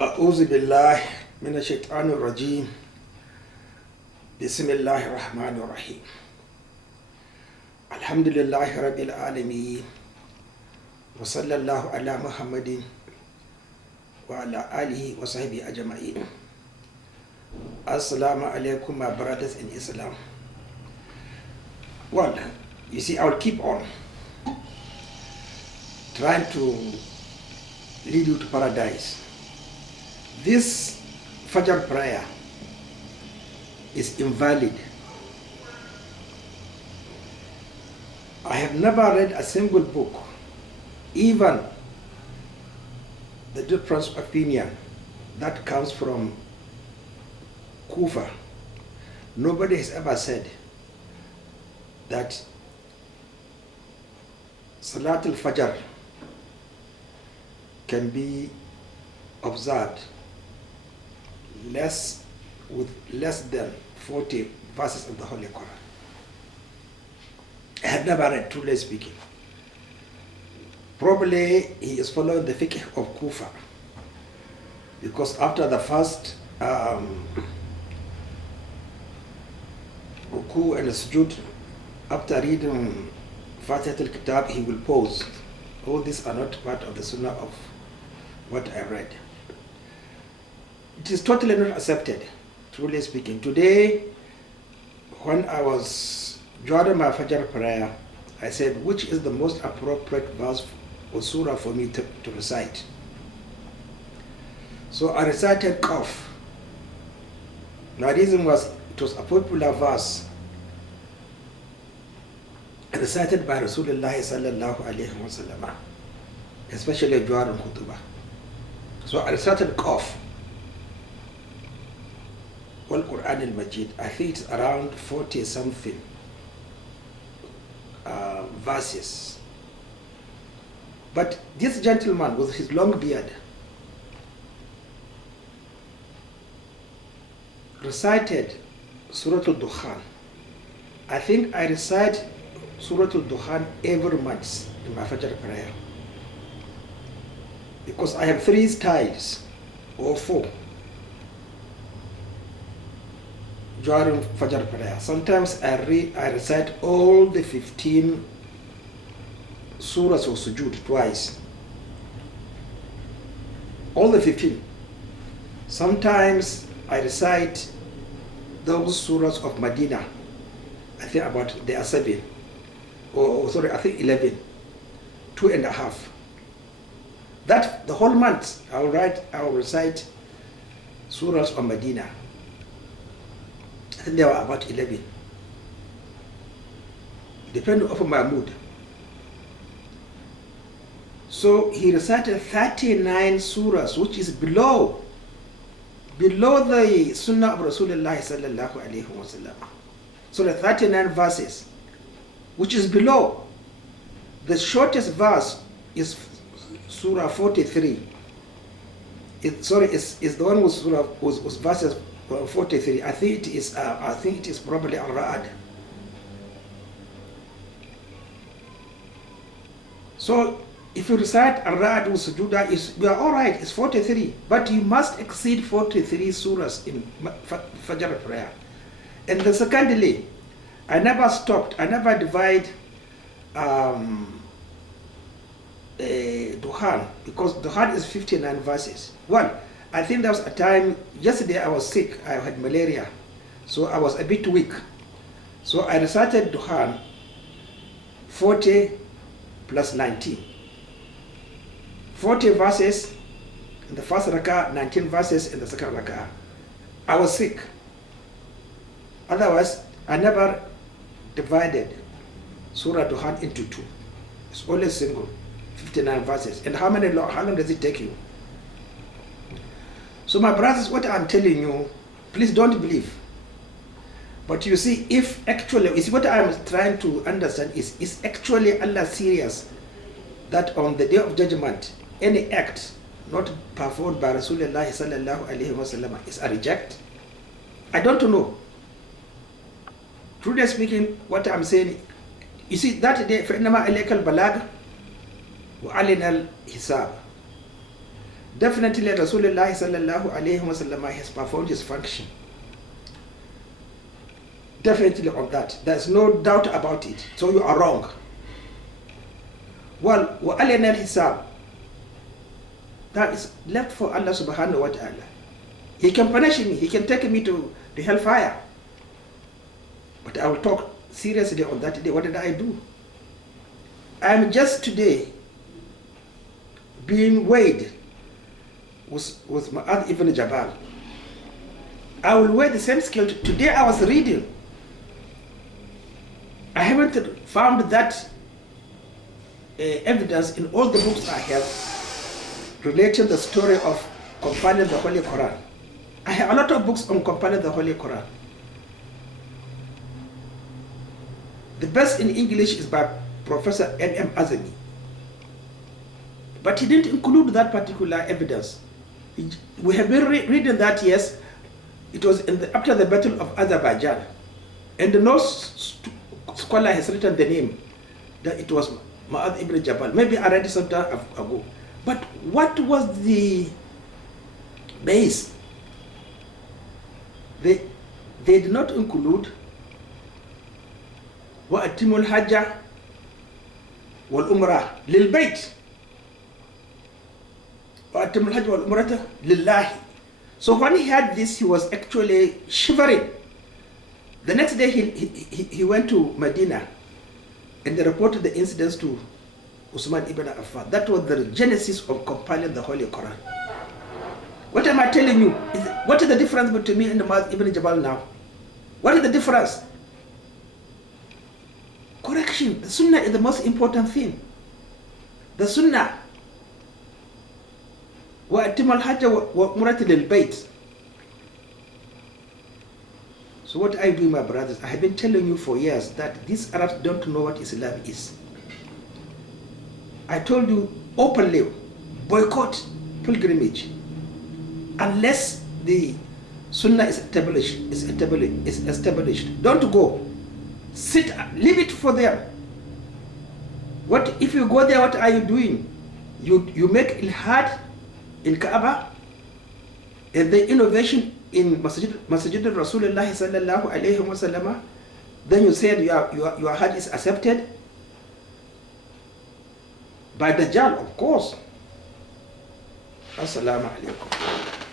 أعوذ بالله من الشيطان الرجيم بسم الله الرحمن الرحيم الحمد لله رب العالمين وصلى الله على محمد وعلى آله وصحبه أجمعين. Assalamu alaikum, my brothers in Islam. Well, you see, I'll keep on trying to lead you to paradise. This Fajr prayer is invalid. I have never read a single book, even the difference of opinion that comes from Kufa. Nobody has ever said that Salat al-Fajr can be observed with less than 40 verses of the Holy Quran. I have never read, truly speaking. Probably he is following the fiqh of Kufa, because after the first ruku and sujud, after reading Fatihat al-Kitab, he will pause. All these are not part of the Sunnah of what I read. It is totally not accepted, truly speaking. Today, when I was joining my Fajr prayer, I said, which is the most appropriate verse or surah for me to recite? So I recited Qaf. The reason was, it was a popular verse recited by Rasulullah sallallahu alayhi wa sallam, especially during khutbah. So I recited Qaf. Wal Quran al-Majid. I think it's around 40 something verses. But this gentleman with his long beard recited Surah al-Dukhan. I think I recite Surah al-Dukhan every month in my Fajr prayer, because I have 3 styles or 4 during Fajr prayer. Sometimes I recite all the 15 surahs of sujood twice. All the 15. Sometimes I recite those surahs of Medina. I think about there are 7. I think 11. 2.5. That the whole month I will recite surahs of Medina. I think there were about 11. Depending on my mood. So he recited 39 surahs, which is below the Sunnah of Rasulullah sallallahu alayhi wa sallam. So the 39 verses, which is below. The shortest verse is Surah 43. Is the one with Surah was verses 43. I think it is probably Al-Ra'ad. So if you recite Al-Ra'ad with Sujuda, you are alright, it's 43. But you must exceed 43 surahs in Fajr prayer. And then secondly, I never stopped, I never divide Duhan, because Duhan is 59 verses. Well, I think there was a time, yesterday I was sick, I had malaria, so I was a bit weak. So I recited Duhan 40 plus 19. 40 verses in the first rak'ah, 19 verses in the second rak'ah. I was sick. Otherwise, I never divided Surah Duhan into 2. It's always single, 59 verses. And how long does it take you? So my brothers, what I'm telling you, please don't believe. But you see, what I'm trying to understand is actually Allah serious that on the day of judgment, any act not performed by Rasulullah sallallahu alayhi wa sallam is a reject? I don't know. Truly speaking, what I'm saying, you see, that day, فَإِنَّمَا إِلَيْكَ الْبَلَاغُ وَعَلَيْنَا الْحِسَابُ. Definitely Rasulullah sallallahu alayhi wa sallam has performed his function. Definitely on that. There's no doubt about it. So you are wrong. Well, وَعَلَيْنَا الْحِسَابِ, that is left for Allah subhanahu wa ta'ala. He can punish me. He can take me to the hellfire. But I will talk seriously on that day. What did I do? I am just today being weighed with Mu'adh ibn Jabal. I will weigh the same scale. Today I was reading. I haven't found that evidence in all the books I have relating the story of compiling the Holy Quran. I have a lot of books on compiling the Holy Quran. The best in English is by Professor N.M. Azami. But he didn't include that particular evidence. We have been reading that, yes, it was after the Battle of Azerbaijan. And no scholar has written the name, that it was Mu'adh ibn Jabal. Maybe I read it some time ago. But what was the base? They did not include وَأَتِمُوا الْحَجَّ وَالْأُمْرَةَ لِلْبَيْتِ وَأَتِمُوا الْحَجَّ وَالْأُمْرَةَ لِلَّهِ. So when he had this, he was actually shivering. The next day he went to Medina and they reported the incidents to Usman ibn Affan. That was the genesis of compiling the Holy Quran. What am I telling you? What is the difference between me and Mu'adh ibn Jabal now? What is the difference? Correction. The Sunnah is the most important thing. The Sunnah. وَأَتِمَ الْحَجَّ وَأُمْرَةِ لِلْبَيْتِ. So what I do, my brothers, I have been telling you for years that these Arabs don't know what Islam is. I told you openly, boycott pilgrimage unless the Sunnah is established. Don't go. Sit, leave it for them. What if you go there? What are you doing? You make ilhad in Kaaba, and the innovation in Masjid Rasulullah sallallahu alayhi wa sallam. Then you said your hajj is accepted by Dajjal, of course. Assalamu alaikum.